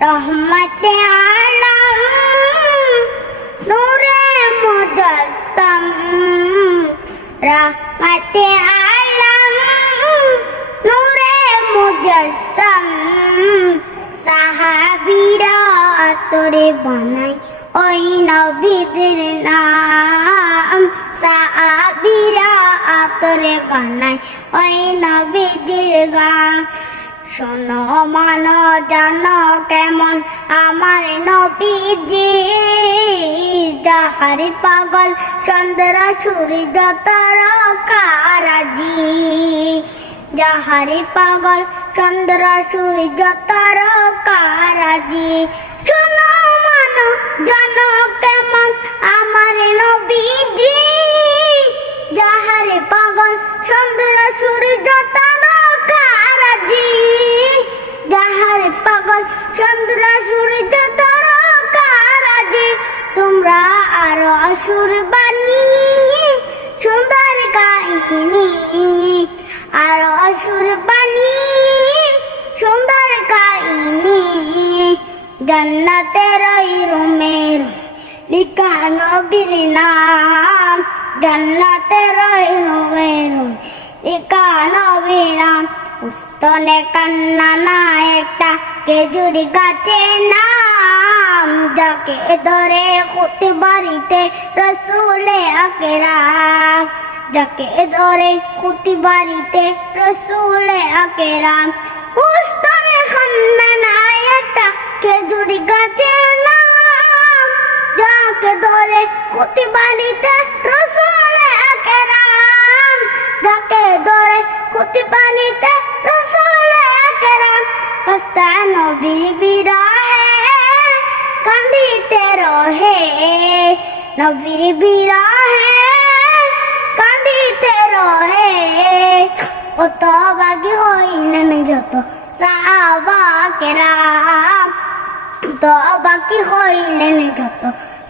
রহমতে আলম নূরে মুজাসসাম রহমতে আলম নূরে মুজাসসাম সাহাবীরা তোরে বানাই ওই নবীদের নাম সাহাবীরা তোরে বানাই ওই নবীদের গান শোনো মানো জানো কেমন আমার নবীজি যাহারে পাগল চন্দ্র সূর্য তারকারাজি যাহারে পাগল চন্দ্র সূর্য তারকারাজি শোনো মানো জানো কেমন আমার নবীজি যাহারে পাগল চন্দ্র সূর্য তারকারাজি যাহারে পাগল চন্দ্র সূর্য তারকারাজি তোমরা আরো সুর বানিয়ে সুন্দর কাহিনী আরো সুর বানিয়ে সুন্দর কাহিনী জান্নাতের ওই রুমের লিখা নবীর নাম জান্নাতের ওই রুমের লিখা নবীর নাম উস্তনে কান্না না একটা খেজুরি গাছের নাম যাকে ধরে খুঁটি বাড়িতে রসুলে আকরাম যাকে ধরে খুঁটি বাড়িতে রসুলে আকরাম উস্তনে কান্না না একটা খেজুরি গাছের নাম যাকে ধরে খুঁটি বাড়িতে রসুলে আকরাম যাকে ধরে খুঁটি বাড়িতে রসুলে আকরাম রাস্তা নবীর বিরহে কান্দিতে রহে নবীর বিরহে কান্দিতে রহে অত বাকি হইলেন যত সাহাবা কেরাম তো বাকি হইলেন যত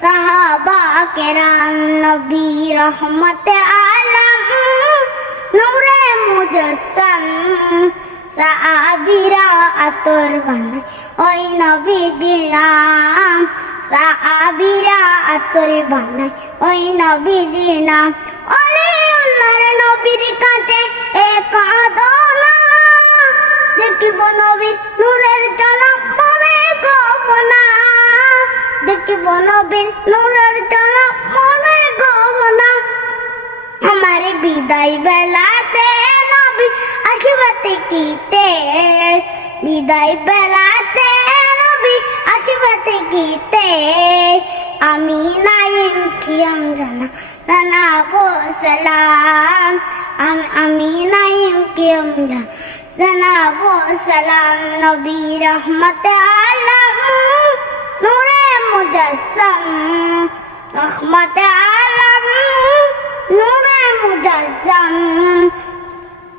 সাহাবা কেরাম নবী রহমতে আলম নূরে মুজাসসাম সাহাবীরা আতর বানাই ওই নবীদের নাম সাহাবীরা আতর বানাই ওই নবীদের নাম অলিউল্লাহর নবীর কাছে এক আদনা দেখিব নবীর নূরের ঝলক মনে গোপনা দেখিব নবীর নূরের ঝলক মনে গোপনা আমার বিদায় বেলাতে নবী আসিবে দেখিতে বিদায় বেলাতে নবী আসিবে দেখিতে আমি নাই কিয়াম জানাবো সালাম আমি নাই কিয়াম জানাবো সালাম নবী রহমতে আলম নূরে মুজাসসাম রহমতে আলম নূরে মুজাসসাম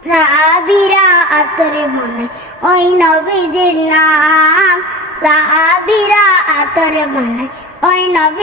সাহাবীরা আতরে বানাই ওই নবীজির নাম সাহাবীরা আতরে বানাই ওই নবী